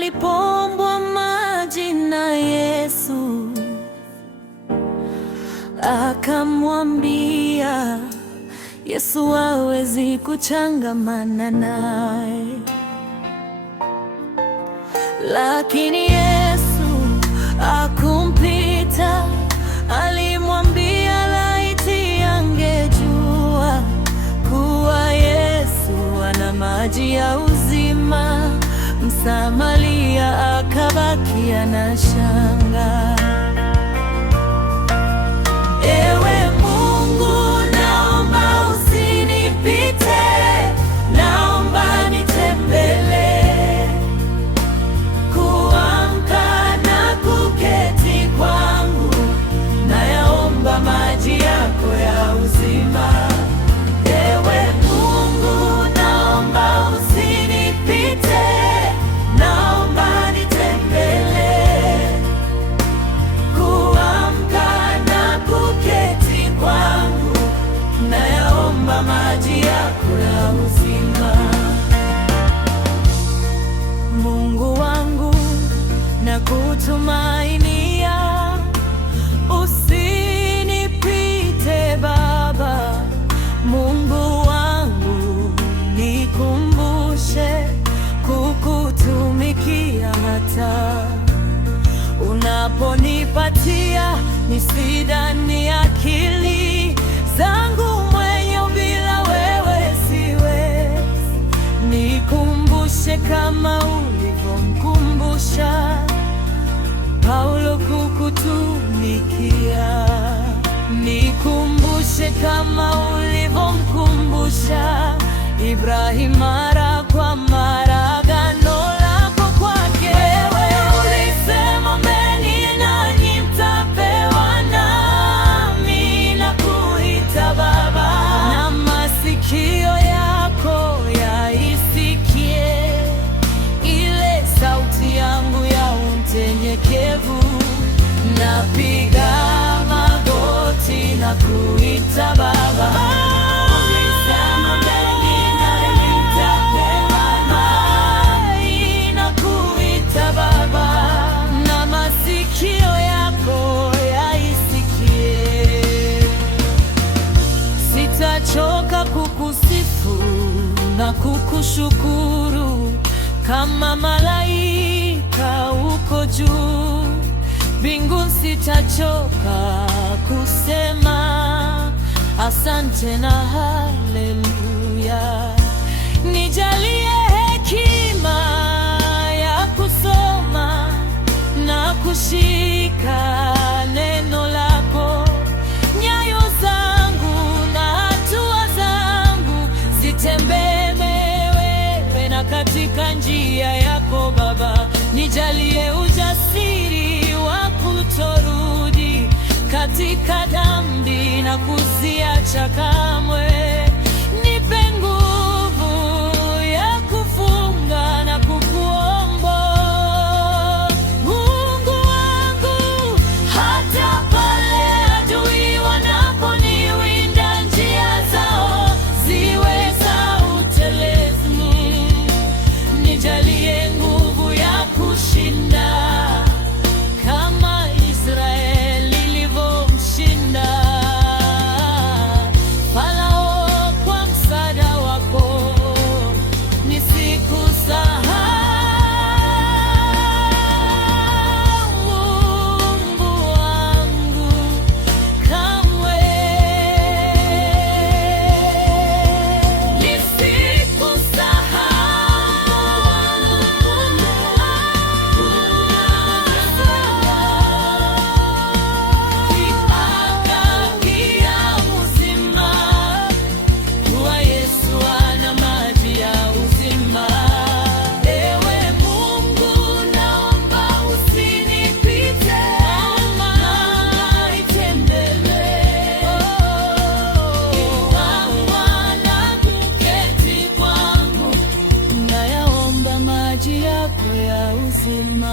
Alipombwa maji na Yesu, akamwambia Yesu hawezi kuchangamana naye. Lakini Yesu hakumpita, alimwambia laiti angejua kuwa Yesu ana maji ya uzima. Msamaria akabaki anashangaa. Ewe Mungu, naomba usinipite, naomba nitembelee. Kuamka na kuketi kwangu, nayaomba maji yako ya uzima. Ewe Mungu, naomba usinipite, naomba nitembelee. Kuamka na kuketi kwangu, nayaomba maji yako ya uzima. Mungu wangu, nakutumainia, usinipite Baba. Mungu wangu, nikumbushe kukutumikia hata unaponipatia. Nisidhani akili zangu mwenyewe, bila wewe siwezi. Nikumbushe kama ulivyomkumbusha Paulo kukutumikia. Nikumbushe kama ulivyomkumbusha Ibrahim mara kwa mara. Agano lako kwake wewe ulisema, ombeni nanyi mtapewa, nami nakuita Baba. Na masikio yako yaisikie ile sauti yangu ya unyenyekevu. Napiga magoti na kuita Baba. Ulisema ombeni nanyi mtapewa, nami nakuita Baba. Na masikio yako yaisikie. Sitachoka kukusifu na kukushukuru kama malaika uko juu mbinguni. Sitachoka kusema asante na haleluya. Nijalie hekima ya kusoma na kushika neno lako. Nyayo zangu na hatua zangu zitembee wewe na katika njia yako Baba. Nijalie ujasiri wa kutorudi katika dhambi na kuziacha kamwe. Nipe nguvu ya kufunga na kukuomba Mungu wangu, hata pale adui wanaponiwinda, njia zao ziwe za utelezi. Nijalie nguvu ya kushinda kama Israeli ilivyomshinda Farao kwa msaada wako. Nisikusahau Mungu wangu kamwe. Maji yako ya uzima.